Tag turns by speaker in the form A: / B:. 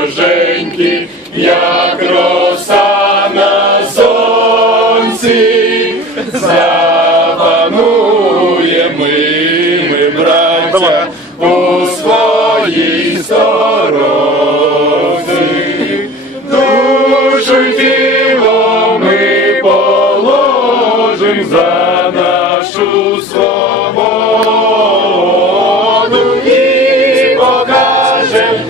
A: свіженькі, як роса на сонці, запанує ми, браття, у своїй сторожі. Душу й тіло ми положим за нашу свободу і покажем,